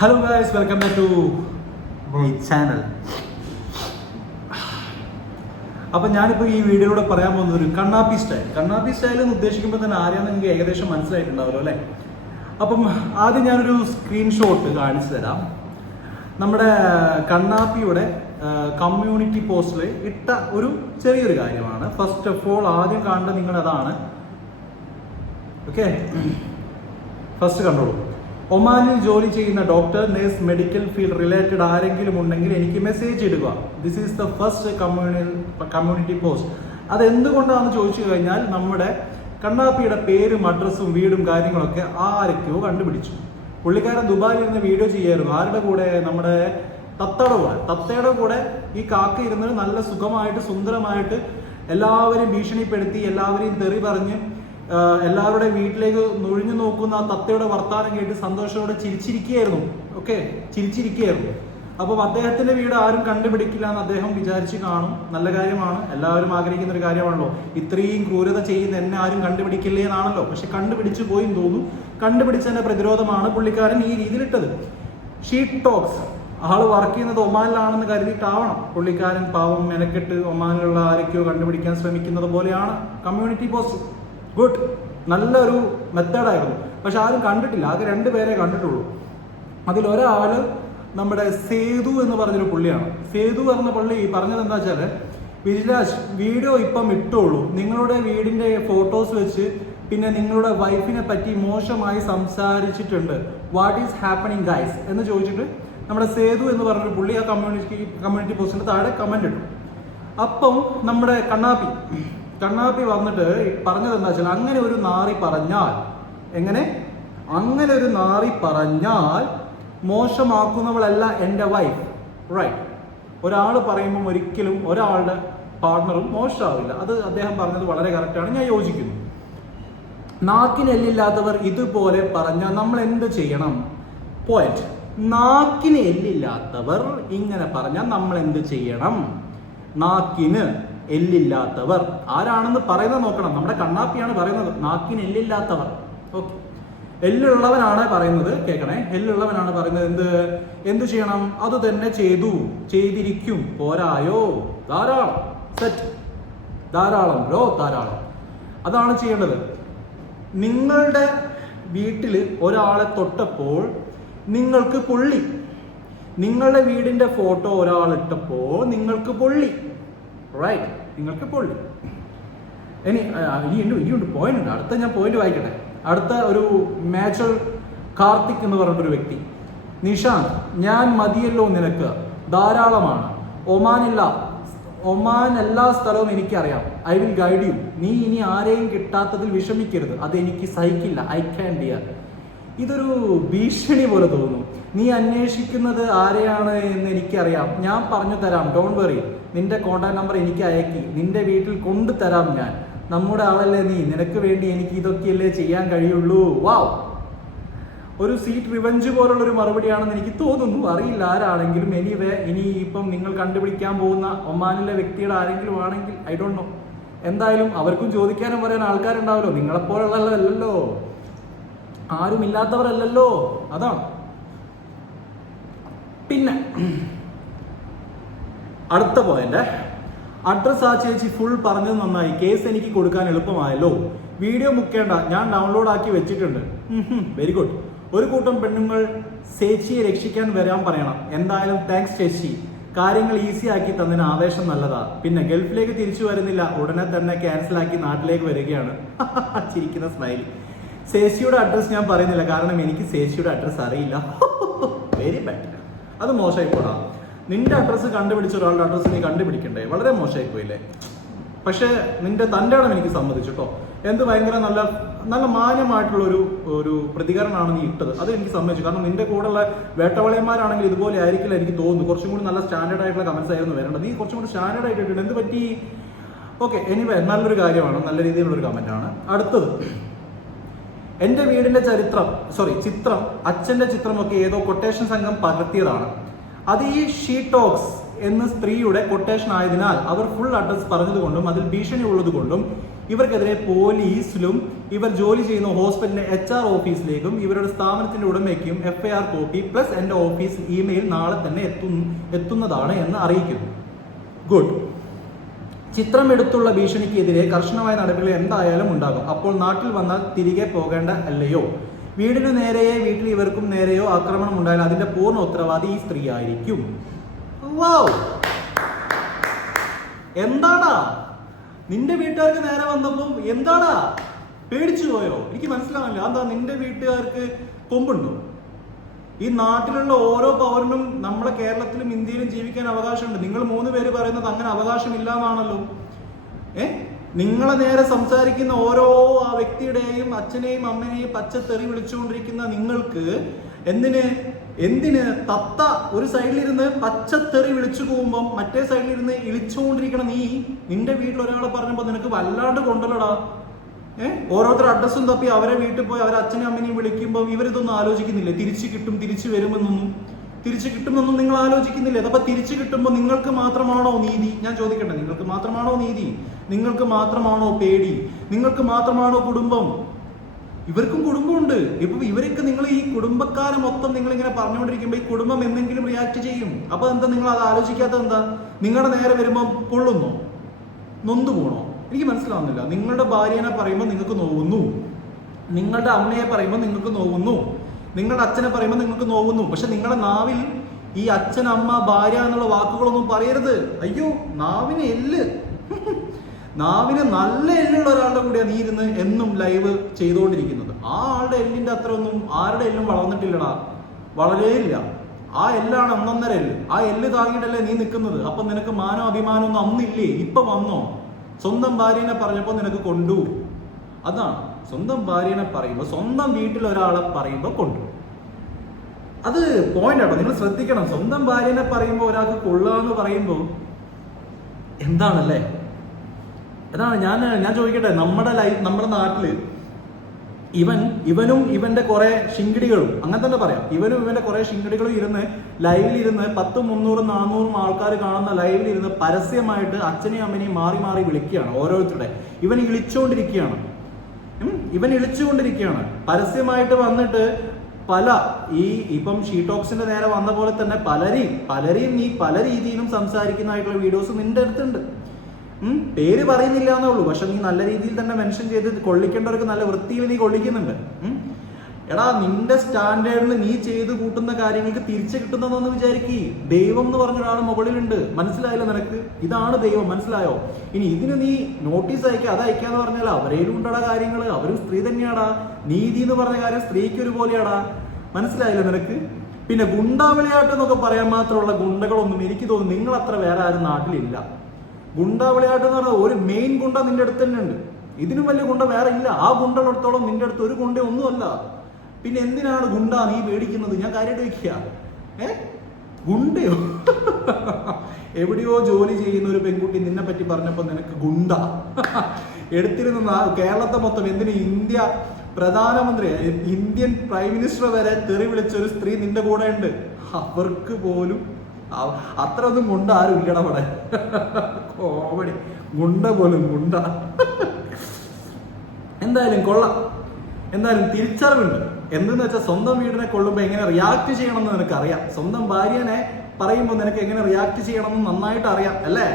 Hello guys welcome back to my channel അപ്പൊ ഞാനിപ്പോ ഈ വീഡിയോയിലൂടെ പറയാൻ പോകുന്നത് ഒരു കണ്ണാപ്പി സ്റ്റൈൽ കണ്ണാപ്പി സ്റ്റൈൽ എന്ന് ഉദ്ദേശിക്കുമ്പോൾ തന്നെ ആരെയാണെന്ന് നിങ്ങൾക്ക് ഏകദേശം മനസ്സിലായിട്ടുണ്ടാവല്ലോ അല്ലേ? അപ്പം ആദ്യം ഞാനൊരു സ്ക്രീൻഷോട്ട് കാണിച്ചു തരാം. നമ്മുടെ കണ്ണാപ്പിയുടെ കമ്മ്യൂണിറ്റി പോസ്റ്റിൽ ഇട്ട ഒരു ചെറിയൊരു കാര്യമാണ്. ഫസ്റ്റ് ഓഫ് ഓൾ ആദ്യം കാണേണ്ട നിങ്ങൾ അതാണ് ഓക്കെ ഫസ്റ്റ് കണ്ടോളൂ. ഒമാനിൽ ജോലി ചെയ്യുന്ന doctor nurse medical field related ആരെങ്കിലും ഉണ്ടെങ്കിൽ എനിക്ക് മെസ്സേജ് ഇടുക. This is the first community community post അത് എന്തുകൊണ്ടാണെന്ന് ചോദിച്ചു കഴിഞ്ഞാൽ നമ്മുടെ കണ്ണാപ്പിയുടെ പേരും അഡ്രസ്സും വീടും കാര്യങ്ങളൊക്കെ ആരൊക്കെയോ കണ്ടുപിടിച്ചു. പുള്ളിക്കാരൻ ദുബായിൽ നിന്ന് വീഡിയോ ചെയ്യായിരുന്നു. ആരുടെ കൂടെ? നമ്മുടെ തത്തയുടെ കൂടെ. തത്തയുടെ കൂടെ ഈ കാക്ക ഇരുന്ന് നല്ല സുഖമായിട്ട് സുന്ദരമായിട്ട് എല്ലാവരെയും ഭീഷണിപ്പെടുത്തി എല്ലാവരെയും തെറി പറഞ്ഞ് എല്ലാവരുടെയും വീട്ടിലേക്ക് നൊഴിഞ്ഞു നോക്കുന്ന ആ തത്തയുടെ വർത്താനം കേട്ട് സന്തോഷത്തോടെ ചിരിച്ചിരിക്കുകയായിരുന്നു. ഓക്കെ ചിരിച്ചിരിക്കുകയായിരുന്നു. അപ്പം അദ്ദേഹത്തിന്റെ വീട് ആരും കണ്ടുപിടിക്കില്ല എന്ന് അദ്ദേഹം വിചാരിച്ച് കാണും. നല്ല കാര്യമാണ്. എല്ലാവരും ആഗ്രഹിക്കുന്ന ഒരു കാര്യമാണല്ലോ. ഇത്രയും ക്രൂരത ചെയ്യുന്ന എന്നെ ആരും കണ്ടുപിടിക്കില്ലേ എന്നാണല്ലോ. പക്ഷെ കണ്ടുപിടിച്ചു പോയി തോന്നും. കണ്ടുപിടിച്ചതിന്റെ പ്രതിരോധമാണ് പുള്ളിക്കാരൻ ഈ രീതിയിലിട്ടത്. ഷീറ്റ് ടോക്സ് ആൾ വർക്ക് ചെയ്യുന്നത് ഒമാനിലാണെന്ന് കരുതിയിട്ടാവണം. പുള്ളിക്കാരൻ പാവം മെനക്കെട്ട് ഒമാനിലുള്ള ആരൊക്കെയോ കണ്ടുപിടിക്കാൻ ശ്രമിക്കുന്നത് പോലെയാണ്. Community post good. നല്ലൊരു മെത്തേഡായിരുന്നു. പക്ഷെ ആരും കണ്ടിട്ടില്ല. ആകെ രണ്ട് പേരെ കണ്ടിട്ടുള്ളൂ. അതിൽ ഒരാൾ നമ്മുടെ സേതു എന്ന് പറഞ്ഞൊരു പുള്ളിയാണ്. സേതു പറഞ്ഞ പുള്ളി പറഞ്ഞത് എന്താ വെച്ചാൽ വിജിലാജ് വീഡിയോ ഇപ്പം ഇട്ടോളൂ. നിങ്ങളുടെ വീടിന്റെ ഫോട്ടോസ് വെച്ച് പിന്നെ നിങ്ങളുടെ വൈഫിനെ പറ്റി മോശമായി സംസാരിച്ചിട്ടുണ്ട്. വാട്ട് ഈസ് ഹാപ്പനിങ് ഗൈസ് എന്ന് ചോദിച്ചിട്ട് നമ്മുടെ സേതു എന്ന് പറഞ്ഞൊരു പുള്ളി ആ കമ്മ്യൂണിറ്റി കമ്മ്യൂണിറ്റി പോസ്റ്റിന് താഴെ കമന്റ് ഇട്ടു. അപ്പം നമ്മുടെ കണ്ണാപ്പി കണ്ണാപ്പി വന്നിട്ട് പറഞ്ഞത് എന്താ വെച്ചാൽ അങ്ങനെ ഒരു നാറി പറഞ്ഞാൽ എങ്ങനെ? അങ്ങനെ ഒരു നാറി പറഞ്ഞാൽ മോശമാക്കുന്നവളല്ല എന്റെ വൈഫ് റൈറ്റ് ഒരാൾ പറയുമ്പം ഒരിക്കലും ഒരാളുടെ പാർട്ണറും മോശമാവില്ല. അത് അദ്ദേഹം പറഞ്ഞത് വളരെ കറക്റ്റാണ് ഞാൻ യോജിക്കുന്നു. നാക്കിനെല്ലില്ലാത്തവർ ഇതുപോലെ പറഞ്ഞാൽ നമ്മൾ എന്ത് ചെയ്യണം? പോയിന്റ് നാക്കിന് എല്ലില്ലാത്തവർ ഇങ്ങനെ പറഞ്ഞാൽ നമ്മൾ എന്ത് ചെയ്യണം? നാക്കിന് എല്ലില്ലാത്തവർ. ആരാണെന്ന് പറയുന്നത് നോക്കണം. നമ്മുടെ കണ്ണാപ്പിയാണ് പറയുന്നത്. നാക്കിന് എല്ലില്ലാത്തവർ. ഓക്കെ. എല്ലുള്ളവനാണ് പറയുന്നത്. കേൾക്കണേ. എല്ലുള്ളവനാണ് പറയുന്നത്. എന്ത്? എന്ത് ചെയ്യണം? അത് തന്നെ ചെയ്തു. ചെയ്തിരിക്കും. പോരായോ? ധാരാളം. സെറ്റ്. ധാരാളം. ലോ ധാരാളം. അതാണ് ചെയ്യേണ്ടത്. നിങ്ങളുടെ വീട്ടിൽ ഒരാളെ തൊട്ടപ്പോൾ നിങ്ങൾക്ക് പൊള്ളി. നിങ്ങളുടെ വീടിന്റെ ഫോട്ടോ ഒരാൾ ഇട്ടപ്പോൾ നിങ്ങൾക്ക് പൊള്ളി. റൈറ്റ് നിങ്ങൾക്ക് പൊള്ളി ഇനി ഇനിയുണ്ട് ഇനിയുണ്ട് പോയിന്റ് ഉണ്ട് അടുത്ത ഞാൻ പോയിന്റ് വായിക്കട്ടെ. അടുത്ത ഒരു മേജർ കാർത്തിക് എന്ന് പറഞ്ഞൊരു വ്യക്തി. നിഷാന്ത് ഞാൻ മതിയല്ലോ നിനക്ക്. ധാരാളമാണ്. ഒമാനില്ല. ഒമാൻ എല്ലാ സ്ഥലവും എനിക്കറിയാം. I will guide you. നീ ഇനി ആരെയും കിട്ടാത്തതിൽ വിഷമിക്കരുത്. അത് എനിക്ക് സഹിക്കില്ല. I can dear. ഇതൊരു ഭീഷണി പോലെ തോന്നുന്നു നീ അന്വേഷിക്കുന്നത് ആരെയാണ് എന്ന് എനിക്കറിയാം. ഞാൻ പറഞ്ഞു തരാം. ഡോണ്ട് വെറി നിന്റെ കോണ്ടാക്ട് നമ്പർ എനിക്ക് അയക്കി. നിന്റെ വീട്ടിൽ കൊണ്ടു തരാം ഞാൻ. നമ്മുടെ ആളല്ലേ നീ? നിനക്ക് വേണ്ടി എനിക്ക് ഇതൊക്കെയല്ലേ ചെയ്യാൻ കഴിയുള്ളൂ. വാവ് ഒരു സീറ്റ് റിവഞ്ച് പോലുള്ള ഒരു മറുപടിയാണെന്ന് എനിക്ക് തോന്നുന്നു. അറിയില്ല ആരാണെങ്കിലും. എനിവേ ഇനി ഇപ്പം നിങ്ങൾ കണ്ടുപിടിക്കാൻ പോകുന്ന ഒമാനിലെ വ്യക്തിയുടെ ആരെങ്കിലും ആണെങ്കിൽ ഐ ഡോണ്ട് നോ എന്തായാലും അവർക്കും ചോദിക്കാനും പറയാൻ ആൾക്കാരുണ്ടാവല്ലോ. നിങ്ങളെപ്പോലുള്ളതല്ലല്ലോ ആരുമില്ലാത്തവരല്ലല്ലോ. അതാണ്. പിന്നെ അടുത്ത പോയിന്റ് അഡ്രസ് ആ ചേച്ചി ഫുൾ പറഞ്ഞത് നന്നായി. കേസ് എനിക്ക് കൊടുക്കാൻ എളുപ്പമായല്ലോ. വീഡിയോ മുക്കേണ്ട. ഞാൻ ഡൗൺലോഡ് ആക്കി വെച്ചിട്ടുണ്ട്. വെരി ഗുഡ് ഒരു കൂട്ടം പെണ്ണുങ്ങൾ ചേച്ചിയെ രക്ഷിക്കാൻ വരാൻ പറയണം. എന്തായാലും താങ്ക്സ് ചേച്ചി. കാര്യങ്ങൾ ഈസി ആക്കി തന്നതിന് ആവേശം നല്ലതാ. പിന്നെ ഗൾഫിലേക്ക് തിരിച്ചു വരുന്നില്ല. ഉടനെ തന്നെ ക്യാൻസൽ ആക്കി നാട്ടിലേക്ക് വരികയാണ്. ചിരിക്കുന്ന സ്മൈൽ ശേഷിയുടെ അഡ്രസ് ഞാൻ പറയുന്നില്ല. കാരണം എനിക്ക് ശേഷിയുടെ അഡ്രസ് അറിയില്ല. വെരി ബാഡ് അത് മോശമായി പോടാ. നിന്റെ അഡ്രസ്സ് കണ്ടുപിടിച്ച ഒരാളുടെ അഡ്രസ്സ് നീ കണ്ടുപിടിക്കണ്ടേ? വളരെ മോശമായി പോയില്ലേ പക്ഷേ നിന്റെ തന്റെ ഇടം എനിക്ക് സമ്മതിച്ചു കേട്ടോ എന്ത് ഭയങ്കര നല്ല നല്ല മാന്യമായിട്ടുള്ള ഒരു ഒരു പ്രതികരണമാണ് നീ ഇട്ടത്. അത് എനിക്ക് സമ്മതിച്ചു. കാരണം നിന്റെ കൂടെയുള്ള വേട്ടവളയന്മാരാണെങ്കിൽ ഇതുപോലെ ആയിരിക്കില്ല എനിക്ക് തോന്നുന്നു. കുറച്ചും കൂടി നല്ല സ്റ്റാൻഡേർഡ് ആയിട്ടുള്ള കമൻസ് ആയിരുന്നു വരേണ്ടത്. നീ കുറച്ചും കൂടി സ്റ്റാൻഡേർഡ് ആയിട്ട് എന്ത് പറ്റി? ഓക്കെ എനിവേ നല്ലൊരു കാര്യമാണ്. നല്ല രീതിയിലുള്ള ഒരു കമന്റ് ആണ്. അടുത്തത്. എന്റെ വീടിന്റെ ചരിത്രം സോറി ചിത്രം അച്ഛന്റെ ചിത്രമൊക്കെ ഏതോ കൊട്ടേഷൻ സംഘം പകർത്തിയതാണ്. അത് ഈ ഷീടോക്സ് എന്ന സ്ത്രീയുടെ കൊട്ടേഷൻ ആയതിനാൽ അവർ ഫുൾ അഡ്രസ് പറഞ്ഞതുകൊണ്ടും അതിൽ ഭീഷണി ഉള്ളതുകൊണ്ടും ഇവർക്കെതിരെ പോലീസിലും ഇവർ ജോലി ചെയ്യുന്ന ഹോസ്പിറ്റലിന്റെ എച്ച് ആർ ഓഫീസിലേക്കും ഇവരുടെ സ്ഥാപനത്തിന്റെ ഉടമയ്ക്കും F I R copy plus എന്റെ ഓഫീസ് ഇമെയിൽ നാളെ തന്നെ എത്തു എത്തുന്നതാണ് എന്ന് അറിയിക്കുന്നു. ഗുഡ് ചിത്രം എടുത്തുള്ള ഭീഷണിക്കെതിരെ കർശനമായ നടപടികൾ എന്തായാലും ഉണ്ടാകും. അപ്പോൾ നാട്ടിൽ വന്നാൽ തിരികെ പോകേണ്ട അല്ലയോ? വീടിനു നേരെയോ വീട്ടിൽ ഇവർക്കും നേരെയോ ആക്രമണം ഉണ്ടായാൽ അതിന്റെ പൂർണ ഉത്തരവാദി ഈ സ്ത്രീ ആയിരിക്കും! എന്താടാ? നിന്റെ വീട്ടുകാർക്ക് നേരെ വന്നപ്പം എന്താടാ? പേടിച്ചു പോയോ? എനിക്ക് മനസ്സിലാവില്ല എന്താ നിന്റെ വീട്ടുകാർക്ക് കൊമ്പുണ്ടോ? ഈ നാട്ടിലുള്ള ഓരോ പൗരനും നമ്മളെ കേരളത്തിലും ഇന്ത്യയിലും ജീവിക്കാൻ അവകാശമുണ്ട്. നിങ്ങൾ മൂന്ന് പേര് പറയുന്നത് അങ്ങനെ അവകാശമില്ല എന്നാണല്ലോ ഏ? നിങ്ങളെ നേരെ സംസാരിക്കുന്ന ഓരോ ആ വ്യക്തിയുടെയും അച്ഛനെയും അമ്മനെയും പച്ചത്തെറി വിളിച്ചുകൊണ്ടിരിക്കുന്ന നിങ്ങൾക്ക് എന്തിന് എന്തിന് തത്ത ഒരു സൈഡിലിരുന്ന് പച്ചത്തെറി വിളിച്ചു പോകുമ്പം മറ്റേ സൈഡിലിരുന്ന് ഇളിച്ചുകൊണ്ടിരിക്കണ നീ നിന്റെ വീട്ടിൽ ഒരാളെ പറഞ്ഞപ്പോൾ നിനക്ക് വല്ലാണ്ട് കൊണ്ടല്ലടാ. ഏഹ് ഓരോരുത്തർ അഡ്രസ്സും തപ്പി അവരെ വീട്ടിൽ പോയി അവരെ അച്ഛനെയും അമ്മനെയും വിളിക്കുമ്പോൾ ഇവരിതൊന്നും ആലോചിക്കുന്നില്ല? തിരിച്ചു കിട്ടും തിരിച്ചു വരുമെന്നൊന്നും. തിരിച്ചു കിട്ടുമെന്നൊന്നും നിങ്ങൾ ആലോചിക്കുന്നില്ലേ? അപ്പൊ തിരിച്ചു കിട്ടുമ്പോൾ നിങ്ങൾക്ക് മാത്രമാണോ നീതി? ഞാൻ ചോദിക്കട്ടെ നിങ്ങൾക്ക് മാത്രമാണോ നീതി? നിങ്ങൾക്ക് മാത്രമാണോ പേടി? നിങ്ങൾക്ക് മാത്രമാണോ കുടുംബം? ഇവർക്കും കുടുംബമുണ്ട്. ഇപ്പൊ ഇവരൊക്കെ നിങ്ങൾ ഈ കുടുംബക്കാരെ മൊത്തം നിങ്ങൾ ഇങ്ങനെ പറഞ്ഞുകൊണ്ടിരിക്കുമ്പോൾ ഈ കുടുംബം എന്തെങ്കിലും റിയാക്ട് ചെയ്യും. അപ്പൊ എന്താ നിങ്ങൾ അത് ആലോചിക്കാത്തത് എന്താ? നിങ്ങളുടെ നേരെ വരുമ്പോൾ പൊള്ളുന്നോ? നൊന്തു പോണോ? എനിക്ക് മനസ്സിലാവുന്നില്ല. നിങ്ങളുടെ ഭാര്യനെ പറയുമ്പോൾ നിങ്ങൾക്ക് നോവുന്നു. നിങ്ങളുടെ അമ്മയെ പറയുമ്പോൾ നിങ്ങൾക്ക് നോവുന്നു. നിങ്ങളുടെ അച്ഛനെ പറയുമ്പോൾ നിങ്ങൾക്ക് നോവുന്നു. പക്ഷെ നിങ്ങളുടെ നാവിൽ ഈ അച്ഛൻ അമ്മ ഭാര്യ എന്നുള്ള വാക്കുകളൊന്നും പറയരുത്. അയ്യോ നാവിന് എല്ല്. നാവിന് നല്ല എല്ലുള്ള ഒരാളുടെ കൂടെയാണ് നീ ഇരുന്ന് എന്നും ലൈവ് ചെയ്തുകൊണ്ടിരിക്കുന്നത്. ആ ആളുടെ എല്ലിന്റെ അത്ര ഒന്നും ആരുടെ എല്ലും വളർന്നിട്ടില്ലടാ. വളരെയില്ല ആ എല്ലാണ് ഒന്നൊന്നര എല്ല്. ആ എല്ല് താങ്ങിയിട്ടല്ലേ നീ നിൽക്കുന്നത്. അപ്പൊ നിനക്ക് മാനോ അഭിമാനം ഒന്നും അന്നില്ലേ? ഇപ്പൊ വന്നോ? സ്വന്തം ഭാര്യനെ പറഞ്ഞപ്പോ നിനക്ക് കൊണ്ടു. അതാണ്. സ്വന്തം ഭാര്യനെ പറയുമ്പോൾ സ്വന്തം വീട്ടിൽ ഒരാളെ പറയുമ്പോൾ കൊണ്ടു. അത് പോയിന്റ് ആട്ടോ. നിങ്ങൾ ശ്രദ്ധിക്കണം. സ്വന്തം ഭാര്യനെ പറയുമ്പോൾ ഒരാൾക്ക് കൊള്ളാന്ന് പറയുമ്പോൾ എന്താണല്ലേ? അതാണ് ഞാൻ ഞാൻ ചോദിക്കട്ടെ നമ്മുടെ ലൈഫ് നമ്മുടെ നാട്ടിൽ ഇവൻ ഇവനും ഇവന്റെ കുറെ ശിങ്കിടികളും അങ്ങനെ തന്നെ പറയാം. ഇവനും ഇവന്റെ കുറെ ശിങ്കിടികളും ഇരുന്ന് ലൈവിൽ ഇരുന്ന് പത്തും മുന്നൂറും നാനൂറും ആൾക്കാർ കാണുന്ന ലൈവിൽ ഇരുന്ന് പരസ്യമായിട്ട് അച്ഛനെയും അമ്മനെയും മാറി മാറി വിളിക്കുകയാണ് ഓരോരുത്തരുടെ. ഇവൻ ഇളിച്ചുകൊണ്ടിരിക്കുകയാണ് ഉം, ഇവൻ ഇളിച്ചുകൊണ്ടിരിക്കുകയാണ്. പരസ്യമായിട്ട് വന്നിട്ട് പല ഈ ഇപ്പം ഷീടോക്സിന്റെ നേരെ വന്ന പോലെ തന്നെ പലരെയും പലരെയും നീ പല രീതിയിലും സംസാരിക്കുന്നതായിട്ടുള്ള വീഡിയോസ് നിന്റെ അടുത്തുണ്ട്. പേര് പറയുന്നില്ല എന്നേ ഉള്ളൂ. പക്ഷെ നീ നല്ല രീതിയിൽ തന്നെ മെൻഷൻ ചെയ്ത് കൊള്ളിക്കേണ്ടവർക്ക് നല്ല വൃത്തിയിൽ നീ കൊള്ളിക്കുന്നുണ്ട്. എടാ നിന്റെ സ്റ്റാൻഡേർഡിൽ നീ ചെയ്ത് കൂട്ടുന്ന കാര്യങ്ങൾക്ക് തിരിച്ചു കിട്ടുന്നതെന്ന് വിചാരിക്കി. ദൈവം എന്ന് പറഞ്ഞ ഒരാൾ മുകളിലുണ്ട്. മനസ്സിലായില്ല നിനക്ക്? ഇതാണ് ദൈവം. മനസ്സിലായോ? ഇനി ഇതിന് നീ നോട്ടീസ് അയക്കുക അത് അയക്കാന്ന് പറഞ്ഞാൽ അവരേലും ഉണ്ടടാ കാര്യങ്ങൾ അവരും സ്ത്രീ തന്നെയാടാ. നീതി എന്ന് പറഞ്ഞ കാര്യം സ്ത്രീക്ക് ഒരുപോലെയാടാ. മനസ്സിലായില്ല നിനക്ക്? പിന്നെ ഗുണ്ടാവിളിയാട്ടം എന്നൊക്കെ പറയാൻ മാത്രമുള്ള ഗുണ്ടകളൊന്നും എനിക്ക് തോന്നുന്നു നിങ്ങൾ അത്ര വേറെ ആരും നാട്ടിലില്ല. ഗുണ്ടാവിളിയാട്ടം എന്ന് പറഞ്ഞാൽ ഒരു മെയിൻ ഗുണ്ട നിന്റെ അടുത്ത് തന്നെ ഉണ്ട് ഇതിനും വലിയ ഗുണ്ട വേറെ ഇല്ല. ആ ഗുണ്ടകളെടുത്തോളം നിന്റെ അടുത്ത് ഒരു ഗുണ്ട ഒന്നുമല്ല പിന്നെ എന്തിനാണ് ഗുണ്ട നീ പേടിക്കുന്നത്? ഞാൻ കാര്യമായിട്ട് വെക്കുക ഏ? ഗുണ്ടയോ? എവിടെയോ ജോലി ചെയ്യുന്ന ഒരു പെൺകുട്ടി നിന്നെ പറ്റി പറഞ്ഞപ്പോൾ നിനക്ക് ഗുണ്ട. എടുത്തിരുന്ന കേരളത്തെ മൊത്തം എന്തിന് ഇന്ത്യ പ്രധാനമന്ത്രി ഇന്ത്യൻ പ്രൈം മിനിസ്റ്റർ വരെ തെറി വിളിച്ച ഒരു സ്ത്രീ നിന്റെ കൂടെ ഉണ്ട്. അവർക്ക് പോലും അത്ര ഒന്നും ഗുണ്ട ആരും ഇല്ലട അവിടെ കോമഡി. ഗുണ്ട പോലും ഗുണ്ട. എന്തായാലും കൊള്ളാം. എന്തായാലും തിരിച്ചറിവുണ്ട്. എന്തെന്ന് വെച്ചാൽ സ്വന്തം വീടിനെ കൊള്ളുമ്പോൾ എങ്ങനെ റിയാക്ട് ചെയ്യണമെന്ന് നിനക്ക് അറിയാം സ്വന്തം ഭാര്യനെ പറയുമ്പോൾ നിനക്ക് എങ്ങനെ റിയാക്ട് ചെയ്യണമെന്ന് നന്നായിട്ട് അറിയാം അല്ലേ?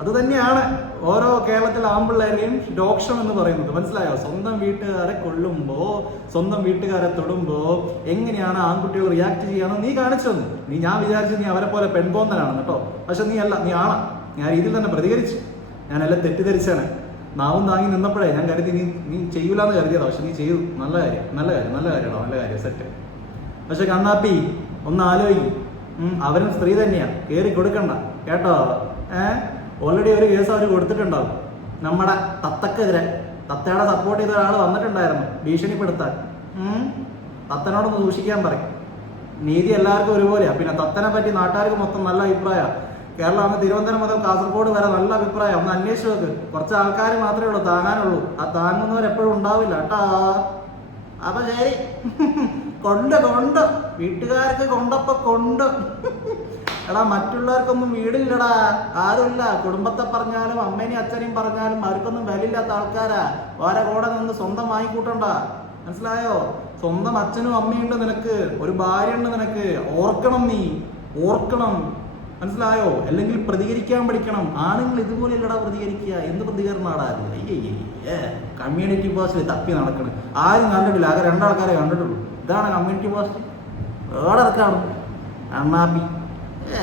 അത് തന്നെയാണ് ഓരോ കേരളത്തിലെ ആമ്പിള്ളേരെയും ഡോക്ഷം എന്ന് പറയുന്നത്. മനസ്സിലായോ? സ്വന്തം വീട്ടുകാരെ കൊള്ളുമ്പോ സ്വന്തം വീട്ടുകാരെ തൊടുമ്പോ എങ്ങനെയാണ് ആൺകുട്ടികൾ റിയാക്ട് ചെയ്യാന്ന് നീ കാണിച്ചു തന്നു. നീ ഞാൻ വിചാരിച്ചു നീ അവരെ പോലെ പെൺപോന്നനാണ് കേട്ടോ. പക്ഷെ നീ അല്ല നീ ആണ ഞാൻ രീതിയിൽ തന്നെ പ്രതികരിച്ചു. ഞാനെല്ലാം തെറ്റിദ്ധരിച്ചാണ് നാവും താങ്ങി നിന്നപ്പോഴേ ഞാൻ കരുതി നീ നീ ചെയ്യൂലെന്ന് കരുതിയതാ. പക്ഷെ നീ ചെയ്തു. നല്ല കാര്യം. നല്ല കാര്യം. നല്ല കാര്യമാണോ? നല്ല കാര്യം. സെറ്റ് പക്ഷെ കണ്ണാപ്പി ഒന്ന് ആലോചിക്കും. അവരും സ്ത്രീ തന്നെയാ. കയറി കൊടുക്കണ്ട. കേട്ടോ? ഏ? ഓൾറെഡി ഒരു കേസ് അവർ കൊടുത്തിട്ടുണ്ടാവും. നമ്മുടെ തത്തക്കെതിരെ തത്തയുടെ സപ്പോർട്ട് ചെയ്ത ഒരാൾ വന്നിട്ടുണ്ടായിരുന്നു ഭീഷണിപ്പെടുത്താൻ. തത്തനോടൊന്ന് സൂക്ഷിക്കാൻ പറയും. നീതി എല്ലാവർക്കും ഒരുപോലെയാ. പിന്നെ തത്തനെ പറ്റി നാട്ടുകാർക്ക് മൊത്തം നല്ല അഭിപ്രായം കേരളം അങ്ങ് തിരുവനന്തപുരം മുതൽ കാസർഗോഡ് വരെ നല്ല അഭിപ്രായം. ഒന്ന് അന്വേഷിച്ചു നോക്ക്. കുറച്ച് ആൾക്കാർ മാത്രമേ ഉള്ളൂ താങ്ങാനുള്ളൂ. ആ താങ്ങുന്നവർ എപ്പോഴും ഉണ്ടാവില്ല. കേട്ടാ അപ്പൊ ശരി. കൊണ്ട് കൊണ്ട്. വീട്ടുകാർക്ക് കൊണ്ടപ്പോ കൊണ്ട്. എടാ മറ്റുള്ളവർക്കൊന്നും വീടില്ലടാ. ആരുമില്ല. കുടുംബത്തെ പറഞ്ഞാലും അമ്മേനെയും അച്ഛനെയും പറഞ്ഞാലും അവർക്കൊന്നും വിലയില്ലാത്ത ആൾക്കാരാ. ഓരോ കൂടെ നിന്ന് സ്വന്തം വാങ്ങിക്കൂട്ടണ്ട. മനസ്സിലായോ? സ്വന്തം അച്ഛനും അമ്മയുണ്ട് നിനക്ക്. ഒരു ഭാര്യ ഉണ്ട് നിനക്ക്. ഓർക്കണം നീ. ഓർക്കണം. മനസ്സിലായോ? അല്ലെങ്കിൽ പ്രതികരിക്കാൻ പഠിക്കണം. ആണുങ്ങൾ ഇതുപോലെ ഇല്ലടാ പ്രതികരിക്കുക. എന്ത് പ്രതികരണം ആടാ അയ്യേ കമ്മ്യൂണിറ്റി പാസ്റ്റ് തപ്പി നടക്കണം. ആരും കണ്ടിട്ടില്ല. ആകെ രണ്ടാൾക്കാരെ കണ്ടിട്ടുള്ളൂ. ഇതാണ് കമ്മ്യൂണിറ്റി പാസ്റ്റ് വേറെ ഇറക്കാണ്. അണ്ണാപ്പി ഏ